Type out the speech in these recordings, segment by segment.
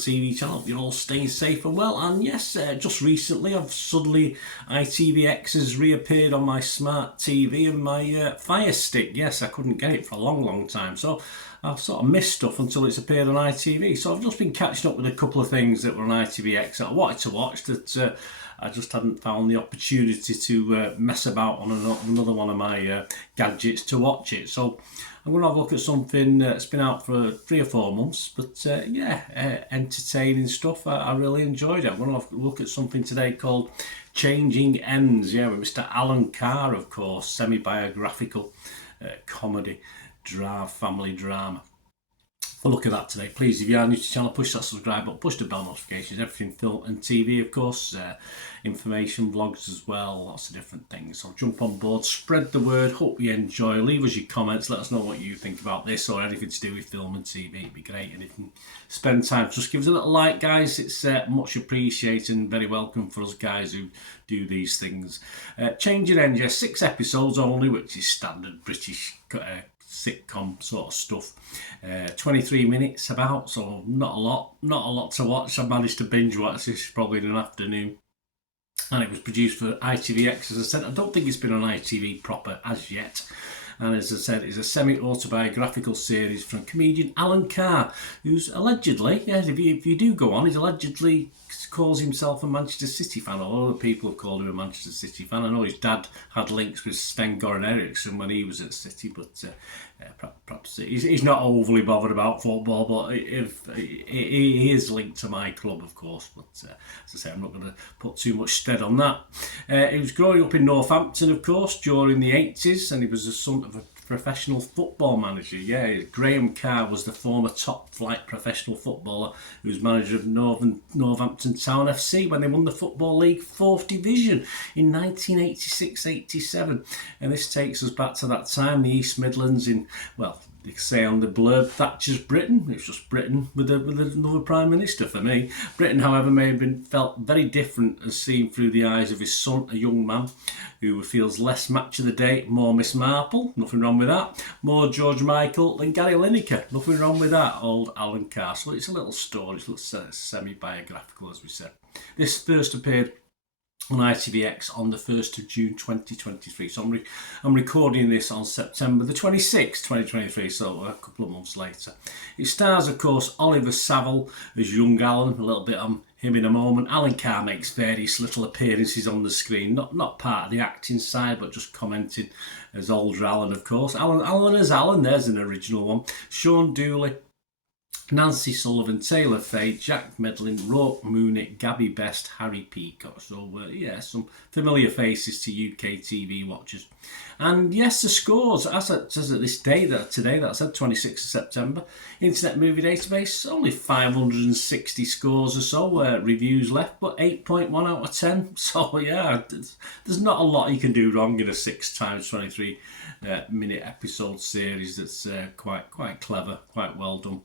TV channel. You're all staying safe and well. And yes, just recently ITVX has reappeared on my smart TV and my Fire Stick. Yes, I couldn't get it for a long time, so I've sort of missed stuff until it's appeared on ITV. So I've just been catching up with a couple of things that were on ITVX that I wanted to watch that I just hadn't found the opportunity to mess about on another one of my gadgets to watch it. So I'm going to have a look at something that's been out for 3 or 4 months, but entertaining stuff. I really enjoyed it. I'm going to have a look at something today called Changing Ends, with Mr. Alan Carr, of course, semi-biographical comedy, family drama. We'll look at that today. Please, if you are new to the channel, push that subscribe button, push the bell notifications, everything film and TV, of course, information, vlogs as well, lots of different things. So jump on board, spread the word, hope you enjoy, leave us your comments, let us know what you think about this or anything to do with film and TV, it'd be great. And if you can spend time, just give us a little like, guys, it's much appreciated and very welcome for us guys who do these things. Changing Ends, 6 episodes only, which is standard British sitcom sort of stuff. 23 minutes about, so not a lot to watch. I managed to binge watch this probably in an afternoon, and it was produced for ITVX. As I said, I don't think it's been on ITV proper as yet. And as I said, it's a semi-autobiographical series from comedian Alan Carr, who's allegedly, if you do go on, he's allegedly calls himself a Manchester City fan. A lot of people have called him a Manchester City fan. I know his dad had links with Sven-Goran Eriksson when he was at City, but perhaps he's not overly bothered about football, but he is linked to my club, of course. But as I say, I'm not going to put too much stead on that. He was growing up in Northampton, of course, during the 80s, and he was the son of a professional football manager. Graham Carr was the former top-flight professional footballer who was manager of Northampton Town FC when they won the Football League 4th Division in 1986-87. And this takes us back to that time, the East Midlands in, well, they say on the blurb, Thatcher's Britain. It's just Britain with another Prime Minister for me. Britain, however, may have felt very different as seen through the eyes of his son, a young man who feels less Match of the Day, more Miss Marple, nothing wrong with that, more George Michael than Gary Lineker, nothing wrong with that, old Alan Carr. So it's a little story, it's semi-biographical, as we said. This first appeared on ITVX on the 1st of June 2023. So I'm recording this on September the 26th, 2023, so a couple of months later. It stars, of course, Oliver Saville as young Alan, a little bit on him in a moment. Alan Carr makes various little appearances on the screen, not part of the acting side, but just commenting as older Alan, of course. Alan as Alan, there's an original one. Sean Dooley, Nancy Sullivan, Taylor Fay, Jack Medlin, Rourke Mooney, Gabby Best, Harry Peacock. So, some familiar faces to UK TV watchers. And yes, the scores, as it says at this day, today, that's at 26th of September, Internet Movie Database, only 560 scores or so, reviews left, but 8.1 out of 10. So, there's not a lot you can do wrong in a 6 times 23 minute episode series that's quite clever, quite well done.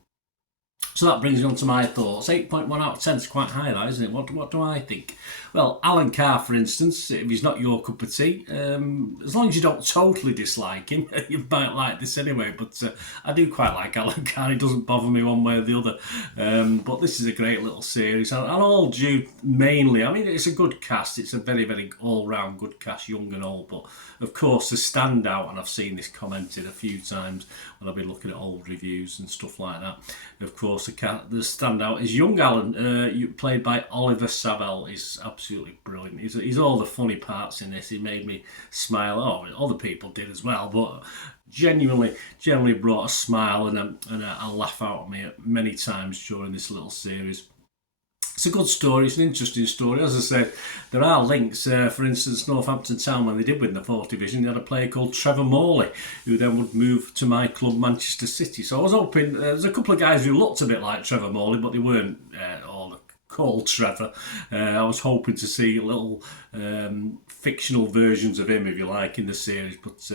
So that brings me on to my thoughts. 8.1 out of 10 is quite high, that, isn't it? What do I think? Well, Alan Carr, for instance, if he's not your cup of tea, as long as you don't totally dislike him, you might like this anyway. But I do quite like Alan Carr. He doesn't bother me one way or the other. But this is a great little series. And all due mainly, I mean, it's a good cast. It's a very, very all-round good cast, young and old. But, of course, the standout, and I've seen this commented a few times when I've been looking at old reviews and stuff like that, of course, the standout is young Alan, played by Oliver Saville. He's absolutely brilliant. He's all the funny parts in this. He made me smile. Oh, other people did as well, but genuinely brought a smile and a laugh out of me many times during this little series. It's a good story, it's an interesting story. As I said, there are links. For instance, Northampton Town, when they did win the 4th Division, they had a player called Trevor Morley, who then would move to my club, Manchester City. So I was hoping, there's a couple of guys who looked a bit like Trevor Morley, but they weren't all the called Trevor. I was hoping to see little fictional versions of him, if you like, in the series, but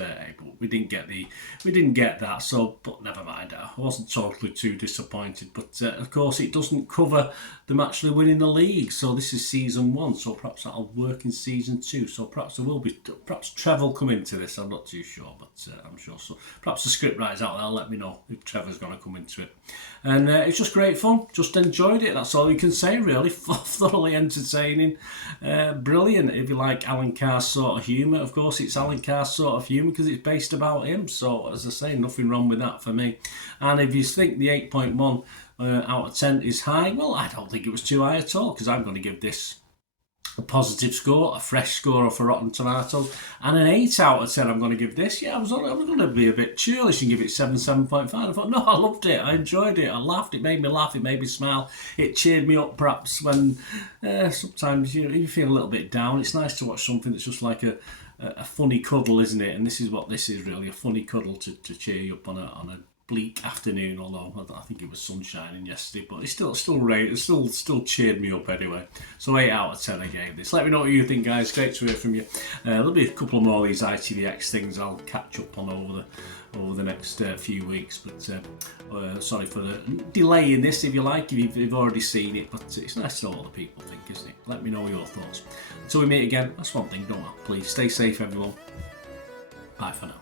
we didn't get that. So, but never mind. I wasn't totally too disappointed. But of course, it doesn't cover them actually winning the league. So this is season 1. So perhaps that'll work in season 2. So perhaps there will be. Perhaps Trevor will come into this. I'm not too sure, but I'm sure. So perhaps the script writers out there will let me know if Trevor's going to come into it. And it's just great fun. Just enjoyed it. That's all you can say, really. Thoroughly entertaining. Brilliant, if you like Alan Carr's sort of humour. Of course, it's Alan Carr's sort of humour because it's based about him. So, as I say, nothing wrong with that for me. And if you think the 8.1 out of 10 is high, well, I don't think it was too high at all, because I'm going to give this a positive score, a fresh score for Rotten Tomatoes, and an 8 out of 10 I'm going to give this. Yeah, I was going to be a bit churlish and give it 7.5. I thought, no, I loved it, I enjoyed it, I laughed, it made me laugh, it made me smile, it cheered me up perhaps when sometimes you feel a little bit down. It's nice to watch something that's just like a funny cuddle, isn't it? And this is what this is, really, a funny cuddle to cheer you up on a bleak afternoon, although I think it was sunshine yesterday, but it's still cheered me up anyway. So 8 out of 10 I gave this. Let me know what you think, guys. Great to hear from you. There'll be a couple more of these ITVX things I'll catch up on over the next few weeks, but sorry for the delay in this, if you like, if you've already seen it, but it's nice to know what the people think, isn't it? Let me know your thoughts. Until we meet again, that's one thing, don't I? Please stay safe, everyone. Bye for now.